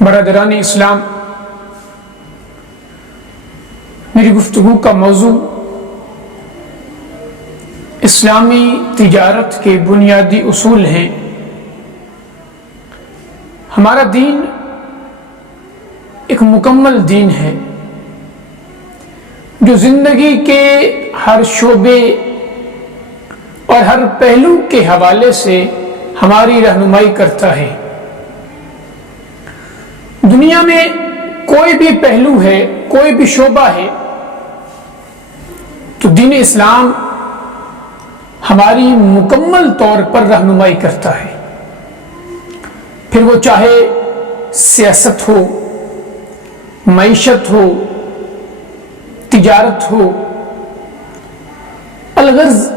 برادران اسلام، میری گفتگو کا موضوع اسلامی تجارت کے بنیادی اصول ہیں۔ ہمارا دین ایک مکمل دین ہے جو زندگی کے ہر شعبے اور ہر پہلو کے حوالے سے ہماری رہنمائی کرتا ہے۔ دنیا میں کوئی بھی پہلو ہے، کوئی بھی شعبہ ہے تو دین اسلام ہماری مکمل طور پر رہنمائی کرتا ہے، پھر وہ چاہے سیاست ہو، معیشت ہو، تجارت ہو، الغرض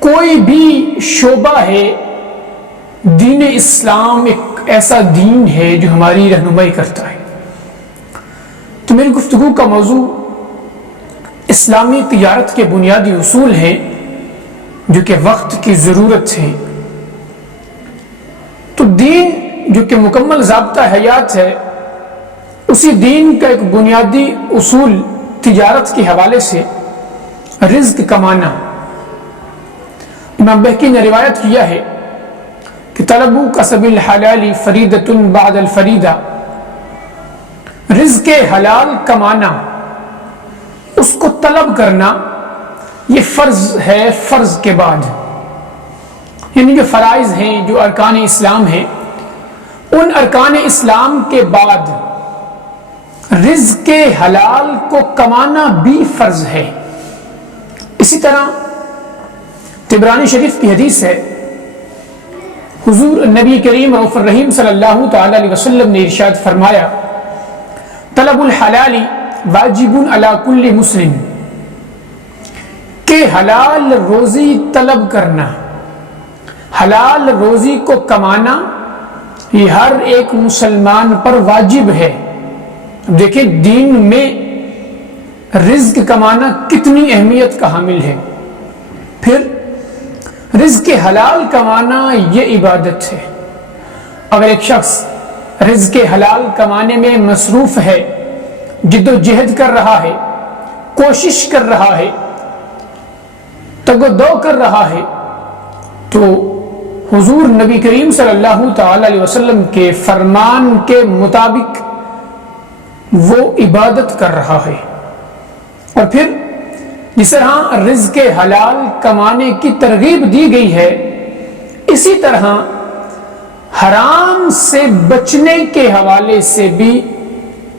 کوئی بھی شعبہ ہے، دین اسلام ایک ایسا دین ہے جو ہماری رہنمائی کرتا ہے۔ تو میری گفتگو کا موضوع اسلامی تجارت کے بنیادی اصول ہیں جو کہ وقت کی ضرورت ہے۔ تو دین جو کہ مکمل ضابطہ حیات ہے، اسی دین کا ایک بنیادی اصول تجارت کے حوالے سے رزق کمانا۔ امام بہقی نے روایت کیا ہے کہ طلب کسب الحلال فریدۃ بعد الفریدہ، رزق حلال کمانا، اس کو طلب کرنا، یہ فرض ہے فرض کے بعد، یعنی جو فرائض ہیں، جو ارکان اسلام ہیں، ان ارکان اسلام کے بعد رزق حلال کو کمانا بھی فرض ہے۔ اسی طرح طبرانی شریف کی حدیث ہے، حضور نبی کریم رؤوف الرحیم صلی اللہ تعالی علیہ وسلم نے ارشاد فرمایا، طلب الحلال واجب علی کل مسلم، کہ حلال روزی طلب کرنا، حلال روزی کو کمانا، یہ ہر ایک مسلمان پر واجب ہے۔ اب دیکھیں دین میں رزق کمانا کتنی اہمیت کا حامل ہے۔ پھر رزق حلال کمانا یہ عبادت ہے۔ اگر ایک شخص رزق حلال کمانے میں مصروف ہے، جد و جہد کر رہا ہے، کوشش کر رہا ہے، تگ و دو کر رہا ہے، تو حضور نبی کریم صلی اللہ تعالی علیہ وسلم کے فرمان کے مطابق وہ عبادت کر رہا ہے۔ اور پھر جس طرح رزق حلال کمانے کی ترغیب دی گئی ہے، اسی طرح حرام سے بچنے کے حوالے سے بھی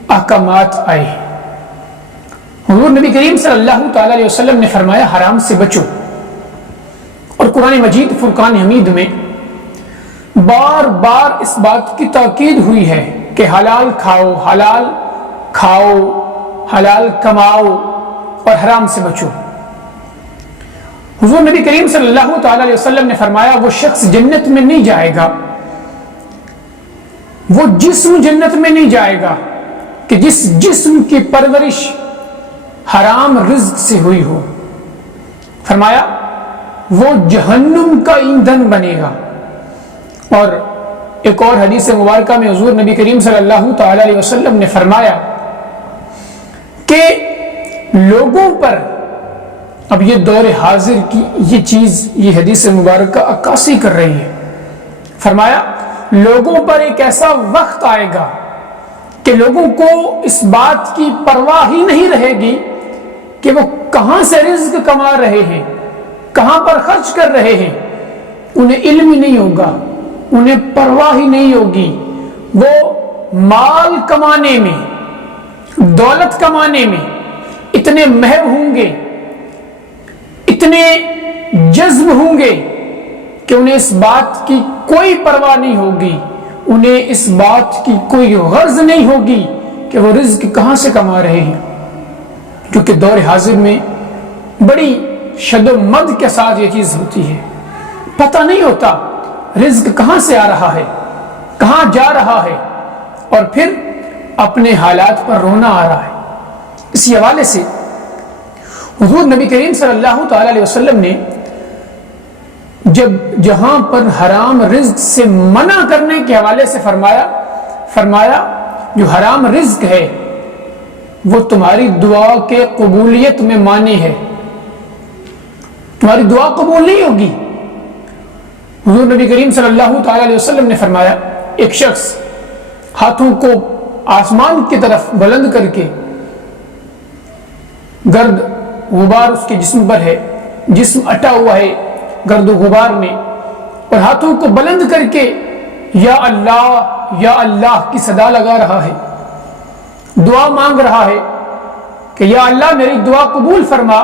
احکامات آئے۔ حضور نبی کریم صلی اللہ تعالی علیہ وسلم نے فرمایا حرام سے بچو، اور قرآن مجید فرقان حمید میں بار بار اس بات کی تاکید ہوئی ہے کہ حلال کھاؤ، حلال کھاؤ، حلال کماؤ اور حرام سے بچو۔ حضور نبی کریم صلی اللہ تعالی علیہ وسلم نے فرمایا وہ شخص جنت میں نہیں جائے گا، وہ جسم جنت میں نہیں جائے گا کہ جس جسم کی پرورش حرام رزق سے ہوئی ہو۔ فرمایا وہ جہنم کا ایندھن بنے گا۔ اور ایک اور حدیث مبارکہ میں حضور نبی کریم صلی اللہ تعالی علیہ وسلم نے فرمایا کہ لوگوں پر، اب یہ دور حاضر کی یہ چیز، یہ حدیث مبارکہ عکاسی کر رہی ہے، فرمایا لوگوں پر ایک ایسا وقت آئے گا کہ لوگوں کو اس بات کی پرواہ ہی نہیں رہے گی کہ وہ کہاں سے رزق کما رہے ہیں، کہاں پر خرچ کر رہے ہیں۔ انہیں علم ہی نہیں ہوگا، انہیں پرواہ ہی نہیں ہوگی۔ وہ مال کمانے میں، دولت کمانے میں اتنے محو ہوں گے، اتنے جذب ہوں گے کہ انہیں اس بات کی کوئی پرواہ نہیں ہوگی، انہیں اس بات کی کوئی غرض نہیں ہوگی کہ وہ رزق کہاں سے کما رہے ہیں۔ کیونکہ دور حاضر میں بڑی شد و مد کے ساتھ یہ چیز ہوتی ہے، پتہ نہیں ہوتا رزق کہاں سے آ رہا ہے، کہاں جا رہا ہے، اور پھر اپنے حالات پر رونا آ رہا ہے۔ اسی حوالے سے حضور نبی کریم صلی اللہ تعالی علیہ وسلم نے جب جہاں پر حرام رزق سے منع کرنے کے حوالے سے فرمایا، فرمایا جو حرام رزق ہے وہ تمہاری دعا کے قبولیت میں مانی ہے، تمہاری دعا قبول نہیں ہوگی۔ حضور نبی کریم صلی اللہ تعالی علیہ وسلم نے فرمایا ایک شخص ہاتھوں کو آسمان کی طرف بلند کر کے، گرد غبار اس کے جسم پر ہے، جسم اٹا ہوا ہے گرد و غبار میں، اور ہاتھوں کو بلند کر کے یا اللہ کی صدا لگا رہا ہے، دعا مانگ رہا ہے کہ یا اللہ میری دعا قبول فرما۔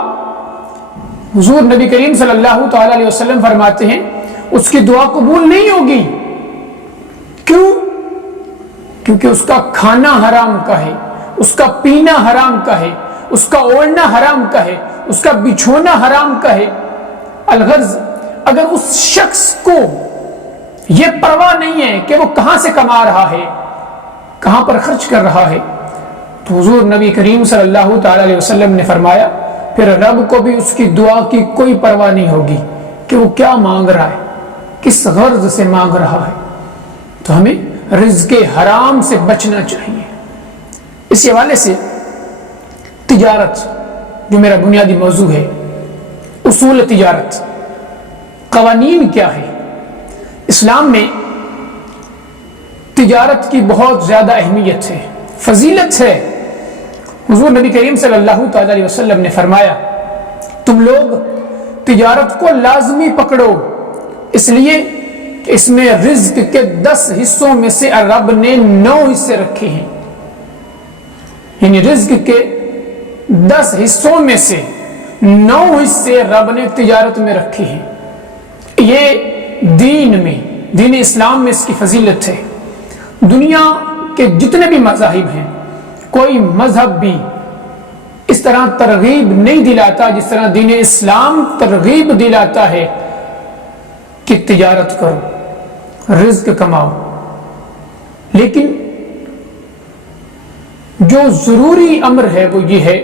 حضور نبی کریم صلی اللہ تعالی علیہ وسلم فرماتے ہیں اس کی دعا قبول نہیں ہوگی۔ کیوں؟ کیونکہ اس کا کھانا حرام کا ہے، اس کا پینا حرام کا ہے، اس کا اوڑھنا حرام کا ہے، اس کا بچھونا حرام کا ہے۔ الغرض اگر اس شخص کو یہ پرواہ نہیں ہے کہ وہ کہاں سے کما رہا ہے، کہاں پر خرچ کر رہا ہے، تو حضور نبی کریم صلی اللہ تعالی علیہ وسلم نے فرمایا پھر رب کو بھی اس کی دعا کی کوئی پرواہ نہیں ہوگی کہ وہ کیا مانگ رہا ہے، کس غرض سے مانگ رہا ہے۔ تو ہمیں رزق حرام سے بچنا چاہیے۔ اس حوالے سے تجارت جو میرا بنیادی موضوع ہے، اصول تجارت، قوانین کیا ہے؟ اسلام میں تجارت کی بہت زیادہ اہمیت ہے، فضیلت ہے۔ حضور نبی کریم صلی اللہ تعالی علیہ وسلم نے فرمایا تم لوگ تجارت کو لازمی پکڑو، اس لیے کہ اس میں رزق کے 10 حصوں میں سے رب نے 9 حصے رکھے ہیں، یعنی رزق کے 10 حصوں میں سے 9 حصے رب نے تجارت میں رکھے ہیں۔ یہ دین اسلام میں اس کی فضیلت ہے۔ دنیا کے جتنے بھی مذاہب ہیں، کوئی مذہب بھی اس طرح ترغیب نہیں دلاتا جس طرح دین اسلام ترغیب دلاتا ہے کہ تجارت کرو، رزق کماؤ۔ لیکن جو ضروری امر ہے وہ یہ ہے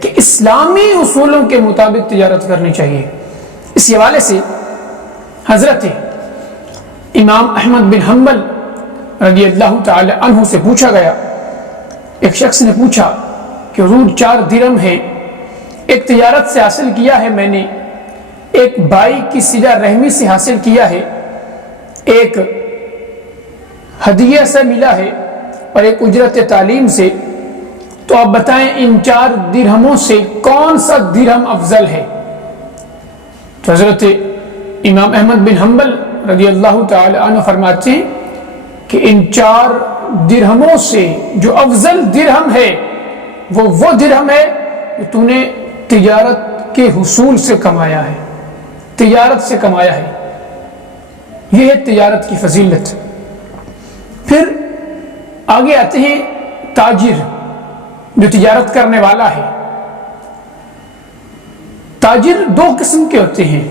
کہ اسلامی اصولوں کے مطابق تجارت کرنی چاہیے۔ اس حوالے سے حضرت امام احمد بن حنبل رضی اللہ تعالی عنہ سے پوچھا گیا، ایک شخص نے پوچھا کہ حضور 4 درہم ہیں، ایک تجارت سے حاصل کیا ہے میں نے، ایک بھائی کی صلہ رحمی سے حاصل کیا ہے، ایک ہدیہ سے ملا ہے اور ایک اجرت تعلیم سے، تو آپ بتائیں ان 4 درہموں سے کون سا درہم افضل ہے؟ تو حضرت امام احمد بن حنبل رضی اللہ تعالی عنہ فرماتے ہیں کہ ان 4 درہموں سے جو افضل درہم ہے وہ درہم ہے جو تو نے تجارت کے حصول سے کمایا ہے، تجارت سے کمایا ہے۔ یہ ہے تجارت کی فضیلت۔ پھر آگے آتے ہیں تاجر جو تجارت کرنے والا ہے۔ تاجر 2 قسم کے ہوتے ہیں،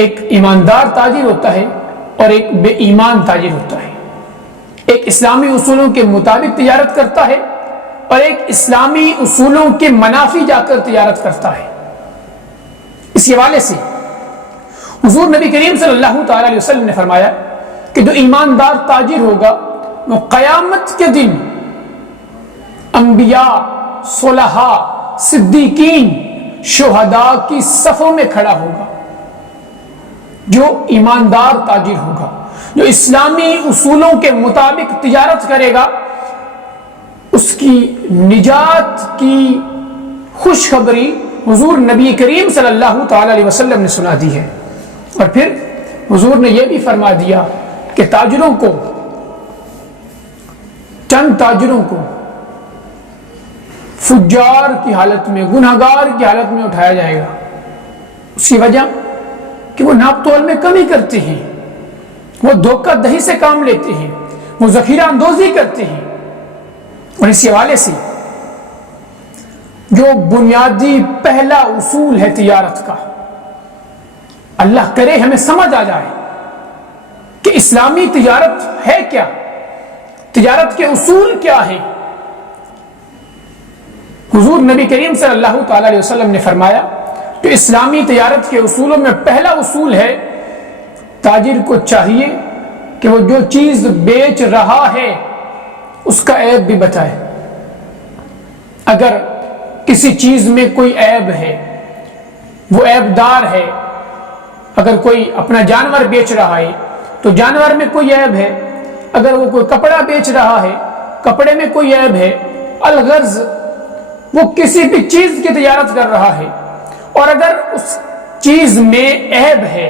ایک ایماندار تاجر ہوتا ہے اور ایک بے ایمان تاجر ہوتا ہے۔ ایک اسلامی اصولوں کے مطابق تجارت کرتا ہے اور ایک اسلامی اصولوں کے منافی جا کر تجارت کرتا ہے۔ اس حوالے سے حضور نبی کریم صلی اللہ تعالی علیہ وسلم نے فرمایا کہ جو ایماندار تاجر ہوگا وہ قیامت کے دن انبیاء، صلحاء، صدیقین، شہداء کی صفوں میں کھڑا ہوگا۔ جو ایماندار تاجر ہوگا، جو اسلامی اصولوں کے مطابق تجارت کرے گا، اس کی نجات کی خوشخبری حضور نبی کریم صلی اللہ تعالی علیہ وسلم نے سنا دی ہے۔ اور پھر حضور نے یہ بھی فرما دیا کہ تاجروں کو، چند تاجروں کو فجار کی حالت میں، گنہگار کی حالت میں اٹھایا جائے گا۔ اس کی وجہ کہ وہ ناپ تول میں کمی کرتے ہیں، وہ دھوکہ دہی سے کام لیتے ہیں، وہ ذخیرہ اندوزی کرتے ہیں۔ اور اس حوالے سے جو بنیادی پہلا اصول ہے تجارت کا، اللہ کرے ہمیں سمجھ آ جائے کہ اسلامی تجارت ہے کیا، تجارت کے اصول کیا ہیں۔ حضور نبی کریم صلی اللہ تعالی علیہ وسلم نے فرمایا کہ اسلامی تجارت کے اصولوں میں پہلا اصول ہے تاجر کو چاہیے کہ وہ جو چیز بیچ رہا ہے اس کا عیب بھی بتائے. اگر کسی چیز میں کوئی عیب ہے، وہ عیب دار ہے. اگر کوئی اپنا جانور بیچ رہا ہے تو جانور میں کوئی عیب ہے. اگر وہ کوئی کپڑا بیچ رہا ہے، کپڑے میں کوئی عیب ہے. الغرض وہ کسی بھی چیز کی تجارت کر رہا ہے، اور اگر اس چیز میں عیب ہے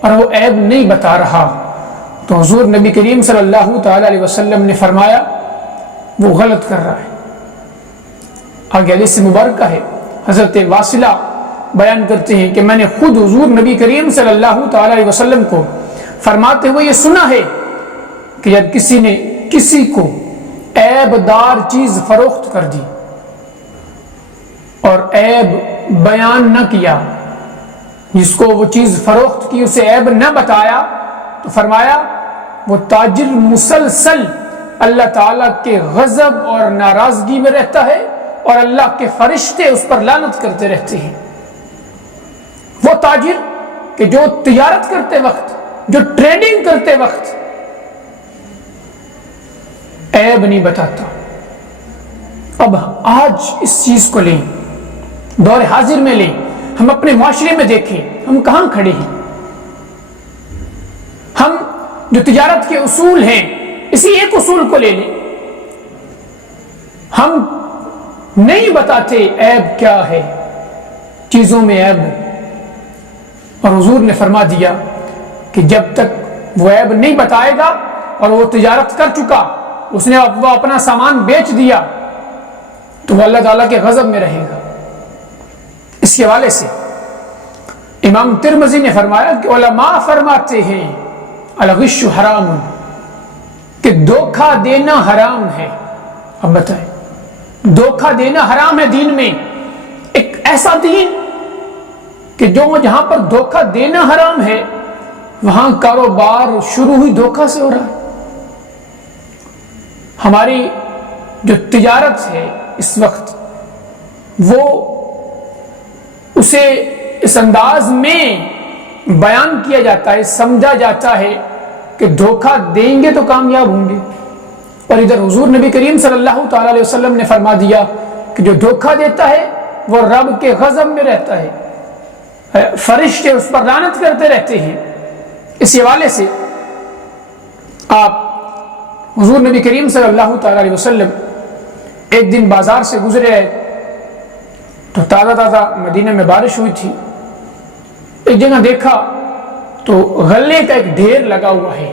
اور وہ عیب نہیں بتا رہا تو حضور نبی کریم صلی اللہ تعالی علیہ وسلم نے فرمایا وہ غلط کر رہا ہے. آگے حدیث مبارکہ ہے، حضرت واصلہ بیان کرتے ہیں کہ میں نے خود حضور نبی کریم صلی اللہ تعالی علیہ وسلم کو فرماتے ہوئے یہ سنا ہے کہ جب کسی نے کسی کو عیب دار چیز فروخت کر دی اور عیب بیان نہ کیا، جس کو وہ چیز فروخت کی اسے عیب نہ بتایا، تو فرمایا وہ تاجر مسلسل اللہ تعالیٰ کے غضب اور ناراضگی میں رہتا ہے اور اللہ کے فرشتے اس پر لعنت کرتے رہتے ہیں. وہ تاجر کہ جو تجارت کرتے وقت، جو ٹریڈنگ کرتے وقت عیب نہیں بتاتا. اب آج اس چیز کو لیں، دور حاضر میں لیں، ہم اپنے معاشرے میں دیکھیں ہم کہاں کھڑے ہیں. ہم جو تجارت کے اصول ہیں اسی ایک اصول کو لے لیں، ہم نہیں بتاتے عیب کیا ہے، چیزوں میں عیب. اور حضور نے فرما دیا کہ جب تک وہ عیب نہیں بتائے گا اور وہ تجارت کر چکا، اس نے وہ اپنا سامان بیچ دیا، تو وہ اللہ تعالیٰ کے غضب میں رہے گا. اس کے حوالے سے امام ترمذی نے فرمایا کہ علماء فرماتے ہیں الغش حرام، کہ دھوکہ دینا حرام ہے. اب بتائیں، دھوکہ دینا حرام ہے دین میں. ایک ایسا دین کہ جہاں پر دھوکہ دینا حرام ہے وہاں کاروبار شروع ہی دھوکہ سے ہو رہا ہے. ہماری جو تجارت ہے اس وقت وہ اسے اس انداز میں بیان کیا جاتا ہے، سمجھا جاتا ہے کہ دھوکہ دیں گے تو کامیاب ہوں گے. اور ادھر حضور نبی کریم صلی اللہ تعالی علیہ وسلم نے فرما دیا کہ جو دھوکہ دیتا ہے وہ رب کے غضب میں رہتا ہے، فرشتے اس پر لعنت کرتے رہتے ہیں. اس حوالے سے آپ حضور نبی کریم صلی اللہ تعالی علیہ وسلم ایک دن بازار سے گزرے تو تازہ تازہ مدینہ میں بارش ہوئی تھی. ایک جگہ دیکھا تو غلے کا ایک ڈھیر لگا ہوا ہے.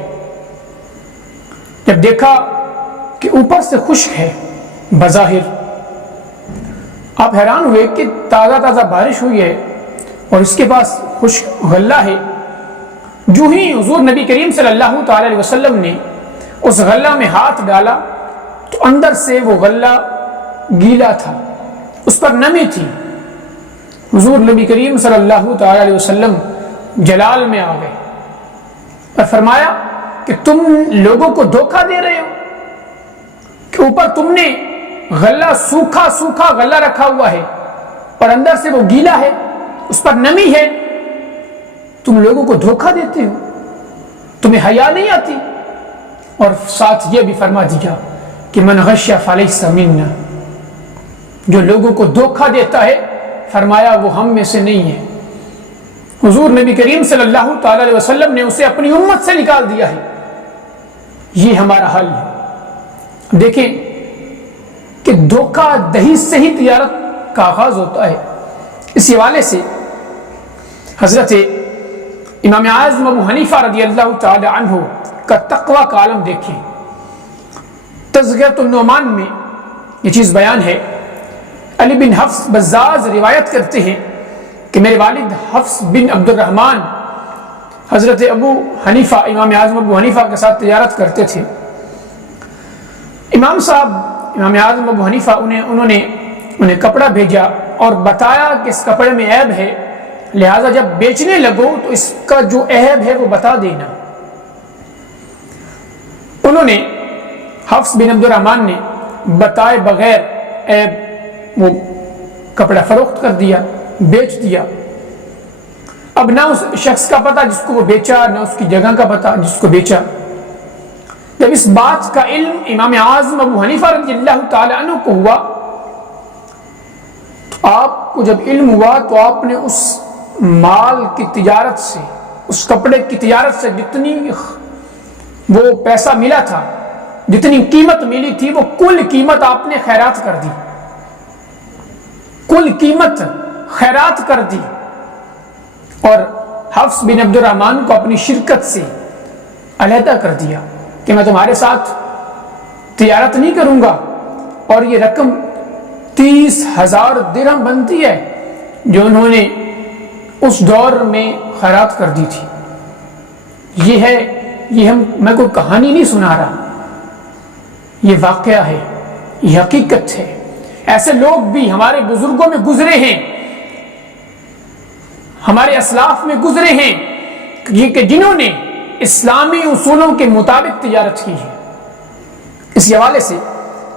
جب دیکھا کہ اوپر سے خشک ہے بظاہر، آپ حیران ہوئے کہ تازہ تازہ بارش ہوئی ہے اور اس کے پاس خشک غلہ ہے. جو ہی حضور نبی کریم صلی اللہ تعالی علیہ وسلم نے اس غلہ میں ہاتھ ڈالا تو اندر سے وہ غلہ گیلا تھا، اس پر نمی تھی. حضور نبی کریم صلی اللہ تعالی علیہ وسلم جلال میں آ گئے اور فرمایا کہ تم لوگوں کو دھوکہ دے رہے ہو کہ اوپر تم نے غلہ سوکھا سوکھا غلہ رکھا ہوا ہے اور اندر سے وہ گیلا ہے، اس پر نمی ہے. تم لوگوں کو دھوکہ دیتے ہو، تمہیں حیا نہیں آتی. اور ساتھ یہ بھی فرما دیا کہ من غش فلیس منا، جو لوگوں کو دھوکہ دیتا ہے فرمایا وہ ہم میں سے نہیں ہے. حضور نبی کریم صلی اللہ تعالی علیہ وسلم نے اسے اپنی امت سے نکال دیا ہے. یہ ہمارا حل ہے. دیکھیں کہ دھوکہ دہی سے ہی تجارت کا آغاز ہوتا ہے. اس حوالے سے حضرت امام اعظم ابو حنیفہ رضی اللہ تعالی عنہ کا تقوی کا عالم دیکھیں. تذکرۃ النعمان میں یہ چیز بیان ہے. علی بن حفص بزاز روایت کرتے ہیں کہ میرے والد حفص بن عبد الرحمن حضرت ابو حنیفہ امام اعظم ابو حنیفہ کے ساتھ تجارت کرتے تھے. امام صاحب امام اعظم ابو حنیفہ انہوں نے انہیں کپڑا بھیجا اور بتایا کہ اس کپڑے میں عیب ہے، لہٰذا جب بیچنے لگو تو اس کا جو عیب ہے وہ بتا دینا. انہوں نے حفص بن عبد الرحمن نے بتائے بغیر عیب وہ کپڑا فروخت کر دیا، بیچ دیا. اب نہ اس شخص کا پتہ جس کو وہ بیچا، نہ اس کی جگہ کا پتہ جس کو بیچا. جب اس بات کا علم امام اعظم ابو حنیفہ رضی اللہ تعالی عنہ کو ہوا تو آپ کو جب علم ہوا تو آپ نے اس مال کی تجارت سے، اس کپڑے کی تجارت سے جتنی وہ پیسہ ملا تھا، جتنی قیمت ملی تھی، وہ کل قیمت آپ نے خیرات کر دی، کل قیمت خیرات کر دی، اور حفص بن عبد الرحمن کو اپنی شرکت سے علیحدہ کر دیا کہ میں تمہارے ساتھ تجارت نہیں کروں گا، اور یہ رقم 30,000 درہم بنتی ہے جو انہوں نے اس دور میں خیرات کر دی تھی۔ میں کوئی کہانی نہیں سنا رہا، یہ واقعہ ہے، یہ حقیقت ہے۔ ایسے لوگ بھی ہمارے بزرگوں میں گزرے ہیں، ہمارے اسلاف میں گزرے ہیں کہ جنہوں نے اسلامی اصولوں کے مطابق تجارت کی ہے۔ اس حوالے سے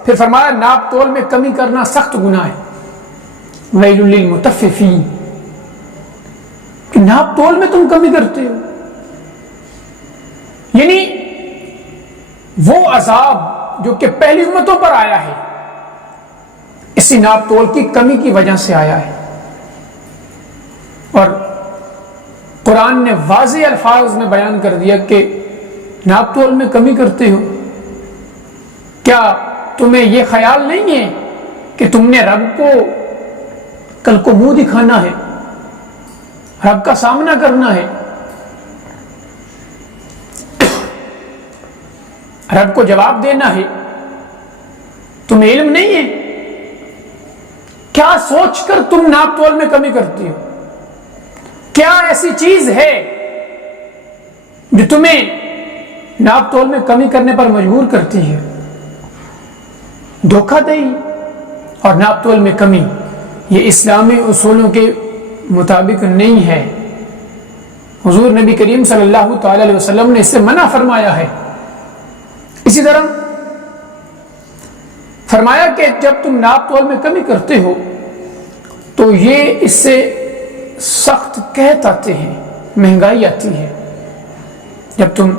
پھر فرمایا ناپ تول میں کمی کرنا سخت گناہ ہے، ویل للمطففین، کہ ناپ تول میں تم کمی کرتے ہو، یعنی وہ عذاب جو کہ پہلی امتوں پر آیا ہے اسی ناپ تول کی کمی کی وجہ سے آیا ہے۔ اور قرآن نے واضح الفاظ میں بیان کر دیا کہ ناپ تول میں کمی کرتے ہو، کیا تمہیں یہ خیال نہیں ہے کہ تم نے رب کو کل کو منہ دکھانا ہے، رب کا سامنا کرنا ہے، رب کو جواب دینا ہے، تمہیں علم نہیں ہے؟ کیا سوچ کر تم ناپ تول میں کمی کرتی ہو؟ کیا ایسی چیز ہے جو تمہیں ناپ تول میں کمی کرنے پر مجبور کرتی ہے؟ دھوکہ دہی اور ناپ تول میں کمی یہ اسلامی اصولوں کے مطابق نہیں ہے۔ حضور نبی کریم صلی اللہ تعالی علیہ وسلم نے اس سے منع فرمایا ہے۔ اسی طرح فرمایا کہ جب تم ناپ تول میں کمی کرتے ہو تو یہ اس سے سخت قحط آتے ہیں، مہنگائی آتی ہے جب تم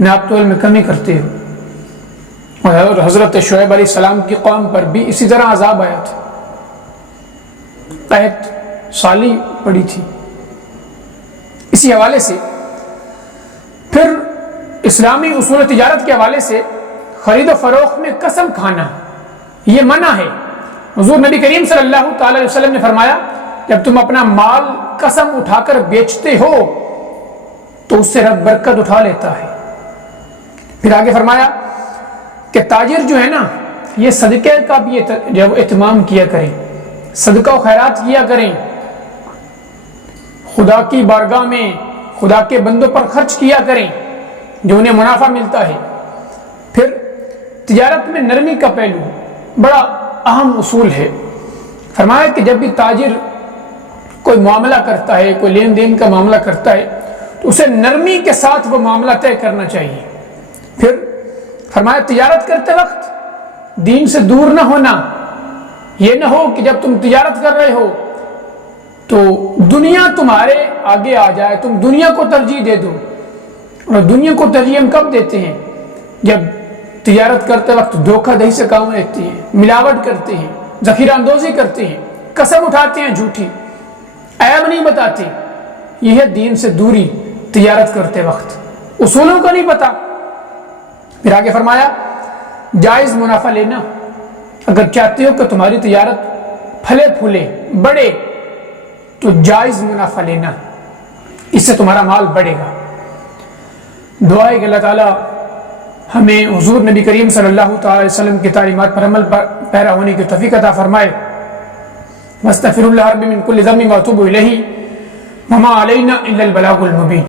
ناپ تول میں کمی کرتے ہو۔ اور حضرت شعیب علیہ السلام کی قوم پر بھی اسی طرح عذاب آیا تھا، قحط سالی پڑی تھی۔ اسی حوالے سے پھر اسلامی اصول تجارت کے حوالے سے خرید و فروخت میں قسم کھانا یہ منع ہے۔ حضور نبی کریم صلی اللہ تعالی علیہ وسلم نے فرمایا جب تم اپنا مال قسم اٹھا کر بیچتے ہو تو اس سے رب برکت اٹھا لیتا ہے۔ پھر آگے فرمایا کہ تاجر جو ہے نا یہ صدقے کا بھی اہتمام کیا کریں، صدقہ و خیرات کیا کریں، خدا کی بارگاہ میں خدا کے بندوں پر خرچ کیا کریں جو انہیں منافع ملتا ہے۔ پھر تجارت میں نرمی کا پہلو بڑا اہم اصول ہے۔ فرمایا کہ جب بھی تاجر کوئی معاملہ کرتا ہے، کوئی لین دین کا معاملہ کرتا ہے تو اسے نرمی کے ساتھ وہ معاملہ طے کرنا چاہیے۔ پھر فرمایا تجارت کرتے وقت دین سے دور نہ ہونا، یہ نہ ہو کہ جب تم تجارت کر رہے ہو تو دنیا تمہارے آگے آ جائے، تم دنیا کو ترجیح دے دو۔ اور دنیا کو ترجیح ہم کب دیتے ہیں؟ جب تجارت کرتے وقت دھوکہ دہی سے کام لیتے ہیں، ملاوٹ کرتے ہیں، ذخیرہ اندوزی کرتے ہیں، قسم اٹھاتے ہیں جھوٹی، عیب نہیں بتاتے۔ یہ ہے دین سے دوری تجارت کرتے وقت، اصولوں کا نہیں پتا۔ پھر آگے فرمایا جائز منافع لینا، اگر چاہتے ہو کہ تمہاری تجارت پھلے پھولے بڑھے تو جائز منافع لینا، اس سے تمہارا مال بڑھے گا۔ دعا ہے کہ اللہ تعالیٰ ہمیں حضور نبی کریم صلی اللہ تعالی علیہ وسلم کی تعلیمات پر عمل پیرا ہونے کی توفیق عطا فرمائے۔ واستغفر اللہ ربی من کل ذنب واتوب الیہ وما علینا الا البلاغ المبین۔